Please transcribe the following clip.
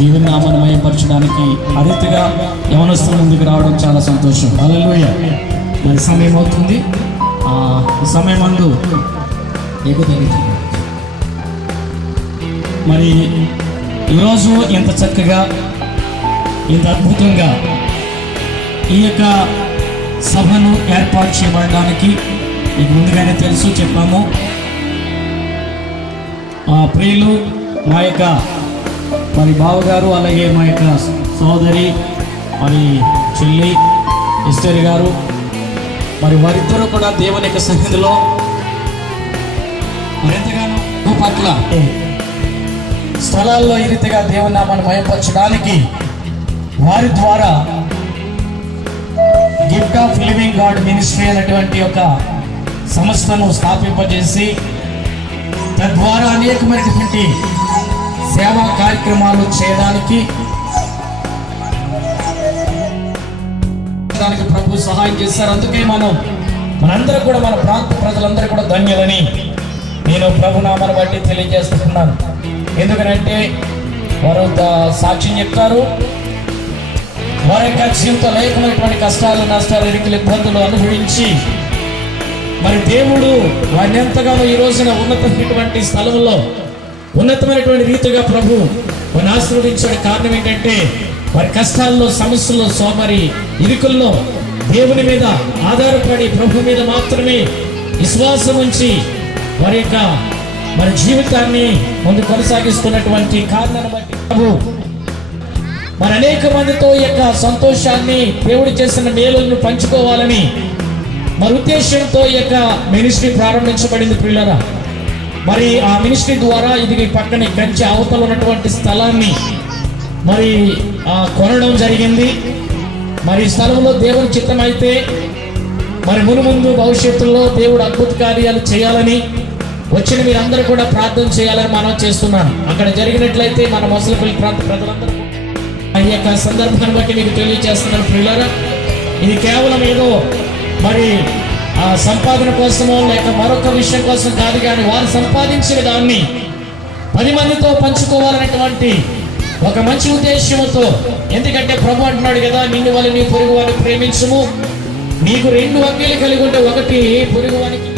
దేవుని నామాన్ని మహిమపరచడానికి ఆ రీతిగా యవనస్తుల ముందుకు రావడం చాలా సంతోషం. హల్లెలూయా. మరి సమయం అవుతుంది. ఈ సమయం అందు మరి ఈరోజు ఇంత చక్కగా ఇంత అద్భుతంగా ఈ యొక్క సభను ఏర్పాటు చేయబడడానికి మీకు ముందుగానే తెలుసు, చెప్పాము. ప్రియులు మా యొక్క మరి బావగారు, అలాగే మా యొక్క సోదరి మరి చెల్లి ఎస్టర్ గారు, మరి వారిద్దరూ కూడా దేవుని యొక్క సన్నిధిలో మరింతగానో పట్ల స్థలాల్లో ఈ రీతిగా దేవుని నామాన్ని మహిమపరచడానికి వారి ద్వారా gift of living God ministry అనేటువంటి ఒక సంస్థను స్థాపింపజేసి తద్వారా అనేకమైనటువంటి సేవా కార్యక్రమాలు చేయడానికి ప్రభు సహాయం చేశారు. అందుకే మనందరూ కూడా, మన ప్రాంత ప్రజలందరూ కూడా ధన్యులని నేను ప్రభునామాన్ని బట్టి తెలియజేస్తున్నాను. ఎందుకంటే వారు సాక్ష్యం చెప్తారు. వారి యొక్క జీవితంలో అనేకమైనటువంటి కష్టాలు, నష్టాలు, ఇరుకులు, ఇబ్బందులు అనుభవించి మరి దేవుడు వారిని ఎంతగానో ఈ రోజున ఉన్నతమైనటువంటి స్థలంలో ఉన్నతమైనటువంటి రీతిగా ప్రభు వారిని ఆశీర్వదించే కారణం ఏంటంటే వారి కష్టాల్లో, సమస్యల్లో, సోమరి ఇరుకుల్లో దేవుని మీద ఆధారపడి ప్రభు మీద మాత్రమే విశ్వాసం ఉంచి వారి యొక్క మరి జీవితాన్ని ముందు కొనసాగిస్తున్నటువంటి కారణాన్ని బట్టి ప్రభు మరి అనేక మందితో ఈ యొక్క సంతోషాన్ని, దేవుడు చేసిన మేలులను పంచుకోవాలని మరి ఉద్దేశంతో ఈ యొక్క మినిస్ట్రీ ప్రారంభించబడింది. ప్రియులారా, మరి ఆ మినిస్ట్రీ ద్వారా ఇది పక్కన కంచి అవతల ఉన్నటువంటి స్థలాన్ని మరి కొనడం జరిగింది. మరి ఈ స్థలంలో దేవుని చిత్తం అయితే మరి మునుముందు భవిష్యత్తులో దేవుడు అద్భుత కార్యాలు చేయాలని వచ్చిన మీరందరూ కూడా ప్రార్థన చేయాలని మనం చేస్తున్నాను. అక్కడ జరిగినట్లయితే మన మొసలిపల్లి ప్రాంత ప్రజలందరూ ఈ యొక్క సందర్భాన్ని బట్టి మీకు తెలియజేస్తున్నారు. ప్రియులారా, ఇది కేవలం ఏదో మరి సంపాదన కోసమో లేక మరొక విషయం కోసం కాదు, కానీ వారు సంపాదించిన దాన్ని 10 మందితో పంచుకోవాలనేటువంటి ఒక మంచి ఉద్దేశంతో. ఎందుకంటే ప్రభు అంటున్నాడు కదా, నిన్ను వల్ల నీ పొరుగు వారిని ప్రేమించుము, నీకు 2 అంగీలు కలిగి ఉంటే ఒకటి పొరుగు వారికి